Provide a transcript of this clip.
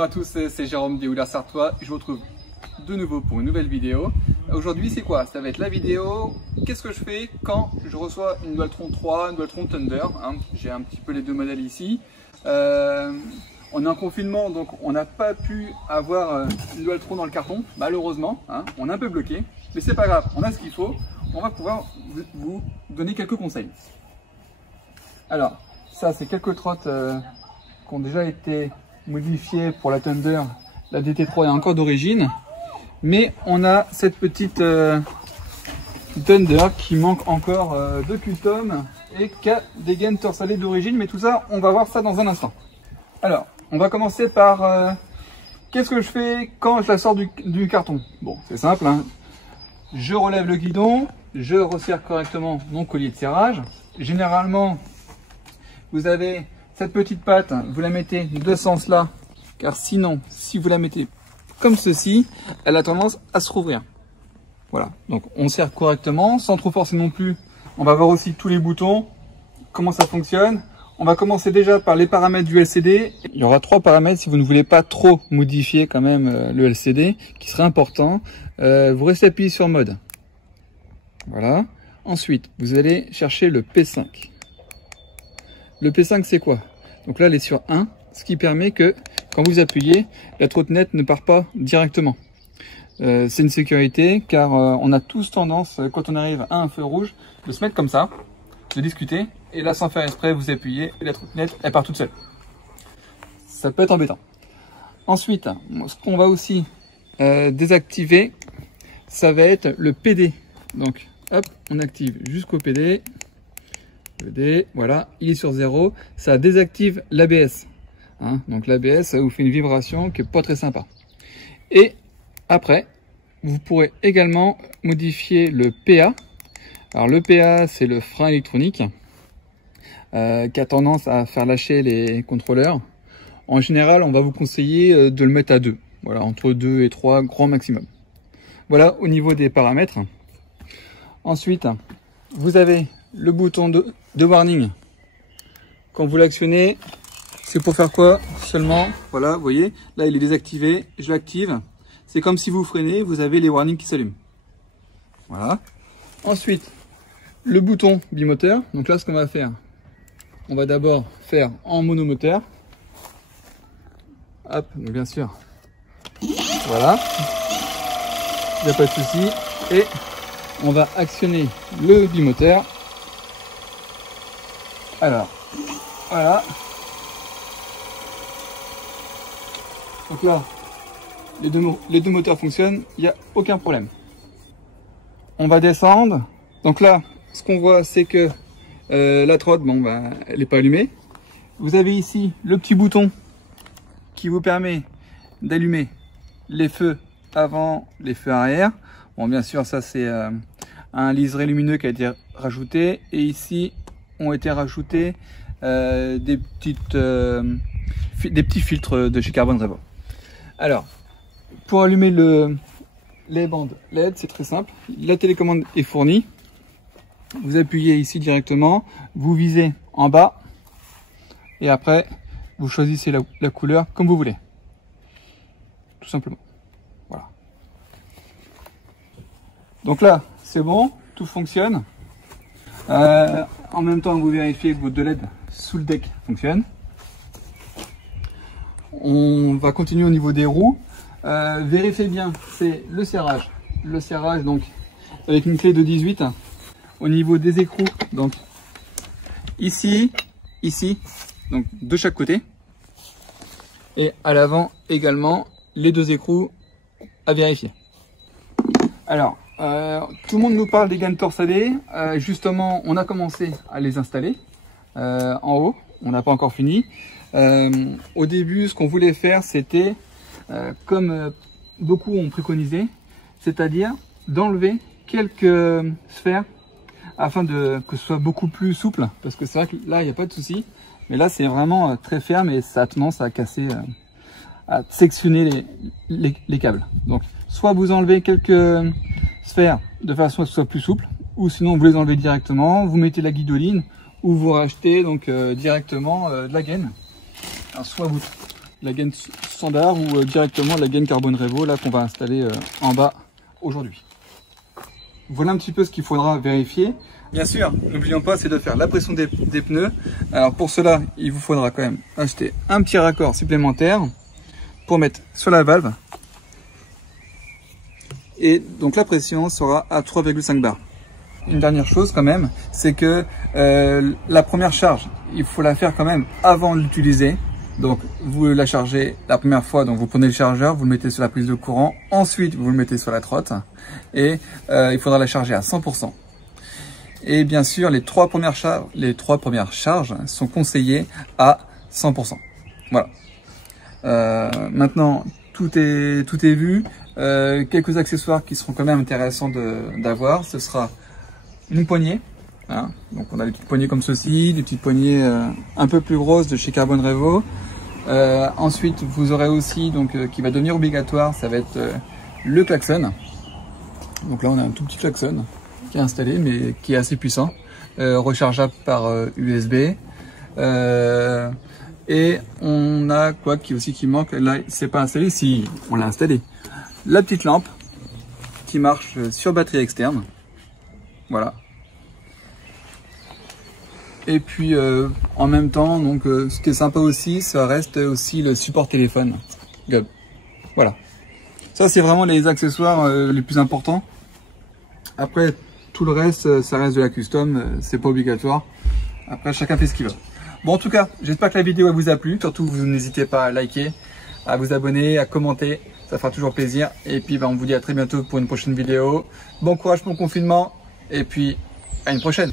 Bonjour à tous, c'est Jérôme des Houlards Sartois. Je vous retrouve de nouveau pour une nouvelle vidéo. Aujourd'hui, c'est quoi? Ça va être la vidéo. Qu'est-ce que je fais quand je reçois une Dualtron 3, une Dualtron Thunder, hein. J'ai un petit peu les deux modèles ici. On est en confinement, donc on n'a pas pu avoir une Dualtron dans le carton, malheureusement, hein. On est un peu bloqué, mais c'est pas grave, on a ce qu'il faut. On va pouvoir vous donner quelques conseils. Alors, ça, c'est quelques trottes qui ont déjà été modifiées pour la Thunder. La DT3 est encore d'origine, mais on a cette petite Thunder qui manque encore de custom et qui a des gaines torsalées d'origine, mais tout ça, on va voir ça dans un instant. Alors, on va commencer par qu'est-ce que je fais quand je la sors du carton? Bon, c'est simple, hein. Je relève le guidon, je resserre correctement mon collier de serrage. Généralement, vous avez cette petite patte, vous la mettez de ce sens-là, car sinon, si vous la mettez comme ceci, elle a tendance à se rouvrir. Voilà, donc on serre correctement, sans trop forcer non plus. On va voir aussi tous les boutons, comment ça fonctionne. On va commencer déjà par les paramètres du LCD. Il y aura 3 paramètres si vous ne voulez pas trop modifier quand même le LCD, qui serait important. Vous restez appuyé sur mode. Voilà. Ensuite, vous allez chercher le P5. Le P5, c'est quoi? Donc là, elle est sur 1, ce qui permet que quand vous appuyez, la trottinette ne part pas directement. C'est une sécurité, car on a tous tendance, quand on arrive à un feu rouge, de se mettre comme ça, de discuter, et là, sans faire exprès, vous appuyez, et la trottinette, elle part toute seule. Ça peut être embêtant. Ensuite, ce qu'on va aussi désactiver, ça va être le PD. Donc, hop, on active jusqu'au PD. PD, voilà, il est sur 0. Ça désactive l'ABS. Hein, donc l'ABS, ça vous fait une vibration qui est pas très sympa. Et après, vous pourrez également modifier le PA. Alors le PA, c'est le frein électronique qui a tendance à faire lâcher les contrôleurs. En général, on va vous conseiller de le mettre à 2. Voilà, entre 2 et 3, grand maximum. Voilà au niveau des paramètres. Ensuite, vous avez le bouton de warning. Quand vous l'actionnez, c'est pour faire quoi seulement? Voilà, vous voyez, là il est désactivé, je l'active. C'est comme si vous freinez, vous avez les warnings qui s'allument. Voilà. Ensuite, le bouton bimoteur. Donc là, ce qu'on va faire, on va d'abord faire en monomoteur. Hop, donc bien sûr. Voilà. Il n'y a pas de souci. Et on va actionner le bimoteur. Alors, voilà. Donc là, les deux moteurs fonctionnent, il n'y a aucun problème. On va descendre. Donc là, ce qu'on voit, c'est que la trotte, bon, bah, elle n'est pas allumée. Vous avez ici le petit bouton qui vous permet d'allumer les feux avant, les feux arrière. Bon, bien sûr, ça c'est un liseré lumineux qui a été rajouté. Et ici, ont été rajoutés des petits filtres de chez Carbon Revo. Alors, pour allumer les bandes LED, c'est très simple. La télécommande est fournie. Vous appuyez ici directement, vous visez en bas et après, vous choisissez la couleur comme vous voulez. Tout simplement. Voilà. Donc là, c'est bon, tout fonctionne. En même temps, vous vérifiez que vos deux LED sous le deck fonctionnent. On va continuer au niveau des roues. Vérifiez bien, c'est le serrage. Le serrage, donc, avec une clé de 18. Au niveau des écrous, donc, ici, donc de chaque côté. Et à l'avant également, les deux écrous à vérifier. Alors, tout le monde nous parle des gaines torsadées. Justement, on a commencé à les installer en haut. On n'a pas encore fini. Au début, ce qu'on voulait faire, c'était comme beaucoup ont préconisé, c'est-à-dire d'enlever quelques sphères afin que ce soit beaucoup plus souple. Parce que c'est vrai que là, il n'y a pas de souci. Mais là, c'est vraiment très ferme et ça a tendance à casser, à sectionner les câbles. Donc, soit vous enlevez quelques sphères de façon à ce que ce soit plus souple, ou sinon vous les enlevez directement, vous mettez la guidoline, ou vous rachetez donc directement de la gaine. Alors, soit la gaine standard ou directement la gaine Carbon Revo là qu'on va installer en bas aujourd'hui. Voilà un petit peu ce qu'il faudra vérifier. Bien sûr, n'oublions pas, c'est de faire la pression des pneus. Alors pour cela, il vous faudra quand même acheter un petit raccord supplémentaire pour mettre sur la valve. Et donc la pression sera à 3,5 bars. Une dernière chose quand même, c'est que la première charge, il faut la faire quand même avant de l'utiliser. Donc vous la chargez la première fois, donc vous prenez le chargeur, vous le mettez sur la prise de courant, ensuite vous le mettez sur la trotte et il faudra la charger à 100%. Et bien sûr, les trois premières charges sont conseillées à 100%. Voilà. Maintenant, tout est vu. Quelques accessoires qui seront quand même intéressants d'avoir, ce sera une poignée. Hein. Donc on a des petites poignées comme ceci, des petites poignées un peu plus grosses de chez Carbon Revo. Ensuite, vous aurez aussi, donc, qui va devenir obligatoire, ça va être le klaxon. Donc là, on a un tout petit klaxon qui est installé, mais qui est assez puissant, rechargeable par USB. Et on a quoi qui manque, là, c'est pas installé, si on l'a installé. La petite lampe qui marche sur batterie externe. Voilà. Et puis en même temps, donc ce qui est sympa aussi, ça reste aussi le support téléphone. Voilà. Ça c'est vraiment les accessoires les plus importants. Après tout le reste, ça reste de la custom, c'est pas obligatoire. Après chacun fait ce qu'il veut. Bon en tout cas, j'espère que la vidéo vous a plu. Surtout vous n'hésitez pas à liker, à vous abonner, à commenter. Ça fera toujours plaisir. Et puis on vous dit à très bientôt pour une prochaine vidéo. Bon courage pour le confinement et puis à une prochaine.